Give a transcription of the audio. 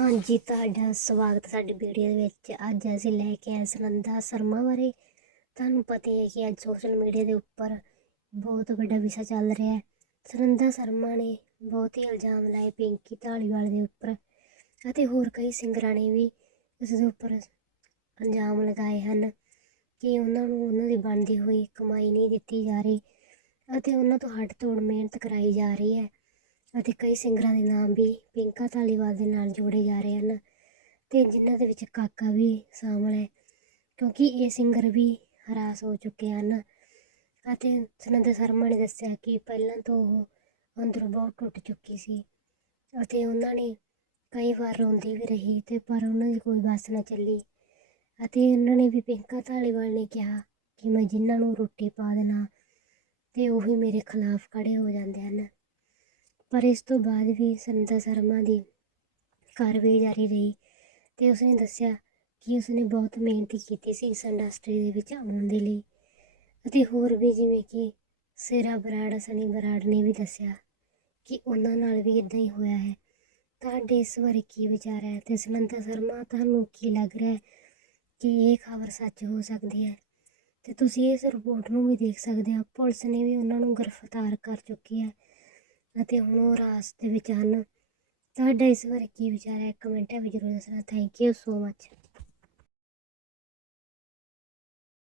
ਹਾਂਜੀ, ਤੁਹਾਡਾ ਸਵਾਗਤ ਸਾਡੀ ਵੀਡੀਓ ਦੇ ਵਿੱਚ। ਅੱਜ ਅਸੀਂ ਲੈ ਕੇ ਆਏ ਸੁਨੰਦਾ ਸ਼ਰਮਾ ਬਾਰੇ। ਤੁਹਾਨੂੰ ਪਤਾ ਹੀ ਹੈ ਕਿ ਅੱਜ ਸੋਸ਼ਲ ਮੀਡੀਆ ਦੇ ਉੱਪਰ ਬਹੁਤ ਵੱਡਾ ਵਿਸ਼ਾ ਚੱਲ ਰਿਹਾ ਹੈ। ਸੁਨੰਦਾ ਸ਼ਰਮਾ ਨੇ ਬਹੁਤ ਹੀ ਇਲਜ਼ਾਮ ਲਾਏ ਪਿੰਕੀ ਧਾਲੀਵਾਲ ਦੇ ਉੱਪਰ ਅਤੇ ਹੋਰ ਕਈ ਸਿੰਗਰਾਂ ਨੇ ਵੀ ਉਸ ਦੇ ਉੱਪਰ ਇਲਜ਼ਾਮ ਲਗਾਏ ਹਨ ਕਿ ਉਹਨਾਂ ਨੂੰ ਉਹਨਾਂ ਦੀ ਬਣਦੀ ਹੋਈ ਕਮਾਈ ਨਹੀਂ ਦਿੱਤੀ ਜਾ ਰਹੀ ਅਤੇ ਉਹਨਾਂ ਤੋਂ ਹੱਟ ਤੋੜ ਮਿਹਨਤ ਕਰਾਈ ਜਾ ਰਹੀ ਹੈ। ਅਤੇ ਕਈ ਸਿੰਗਰਾਂ ਦੇ ਨਾਮ ਵੀ ਪਿੰਕਾ ਧਾਲੀਵਾਲ ਦੇ ਨਾਲ ਜੋੜੇ ਜਾ ਰਹੇ ਹਨ ਤੇ ਜਿਨ੍ਹਾਂ ਦੇ ਵਿੱਚ ਕਾਕਾ ਵੀ ਸ਼ਾਮਲ ਹੈ, ਕਿਉਂਕਿ ਇਹ ਸਿੰਗਰ ਵੀ ਹਰਾਸ ਹੋ ਚੁੱਕੇ ਹਨ ਅਤੇ ਸੁਨੰਦਾ ਸ਼ਰਮਾ ਨੇ ਦੱਸਿਆ ਕਿ ਪਹਿਲਾਂ ਤੋਂ ਉਹ ਅੰਦਰੋਂ ਬਹੁਤ ਟੁੱਟ ਚੁੱਕੀ ਸੀ ਅਤੇ ਉਹਨਾਂ ਨੇ ਕਈ ਵਾਰ ਰੋਂਦੀ ਵੀ ਰਹੀ ਤੇ ਪਰ ਉਹਨਾਂ ਦੀ ਕੋਈ ਬੱਸ ਨਾ ਚੱਲੀ ਅਤੇ ਉਹਨਾਂ ਨੇ ਵੀ ਪਿੰਕਾ ਧਾਲੀਵਾਲ ਨੇ ਕਿਹਾ ਕਿ ਮੈਂ ਜਿਨ੍ਹਾਂ ਨੂੰ ਰੋਟੀ ਪਾ ਦੇਣਾ ਤੇ ਉਹੀ ਮੇਰੇ ਖਿਲਾਫ ਖੜੇ ਹੋ ਜਾਂਦੇ ਹਨ। ਪਰ ਇਸ ਤੋਂ ਬਾਅਦ ਵੀ ਸੁਨੰਦਾ ਸ਼ਰਮਾ ਦੀ ਕਾਰਵਾਈ ਜਾਰੀ ਰਹੀ ਤੇ ਉਸਨੇ ਦੱਸਿਆ ਕਿ ਉਸਨੇ ਬਹੁਤ ਮਿਹਨਤ ਕੀਤੀ ਸੀ ਇਸ ਇੰਡਸਟਰੀ ਦੇ ਵਿੱਚ ਆਉਣ ਦੇ ਲਈ। ਅਤੇ ਹੋਰ ਵੀ ਜਿਵੇਂ ਕਿ ਸੇਰਾ ਬਰਾੜ, ਸਨੀ ਬਰਾੜ ਨੇ ਵੀ ਦੱਸਿਆ ਕਿ ਉਹਨਾਂ ਨਾਲ ਵੀ ਇਦਾਂ ਹੀ ਹੋਇਆ ਹੈ। ਤੁਹਾਡੇ ਇਸ ਬਾਰੇ ਕੀ ਵਿਚਾਰ ਹੈ ਤੇ ਸੁਨੰਦਾ ਸ਼ਰਮਾ, ਤੁਹਾਨੂੰ ਕੀ ਲੱਗ ਰਿਹਾ ਹੈ ਕਿ ਇਹ ਖਬਰ ਸੱਚ ਹੋ ਸਕਦੀ ਹੈ? ਤੇ ਤੁਸੀਂ ਇਸ ਰਿਪੋਰਟ ਨੂੰ ਵੀ ਦੇਖ ਸਕਦੇ ਹੋ, ਪੁਲਿਸ ਨੇ ਵੀ ਉਹਨਾਂ ਨੂੰ ਗ੍ਰਿਫਤਾਰ ਕਰ ਚੁੱਕੀ ਹੈ। ਅਤੇ ਹੁਣ ਉਹ ਰਾਸ ਦੇ ਵਿੱਚ ਹਨ। ਤੁਹਾਡਾ ਇਸ ਬਾਰੇ ਕੀ ਵਿਚਾਰ ਹੈ? ਕਮੈਂਟਾਂ ਵਿੱਚ ਜ਼ਰੂਰ ਦੱਸਣਾ। Thank you so much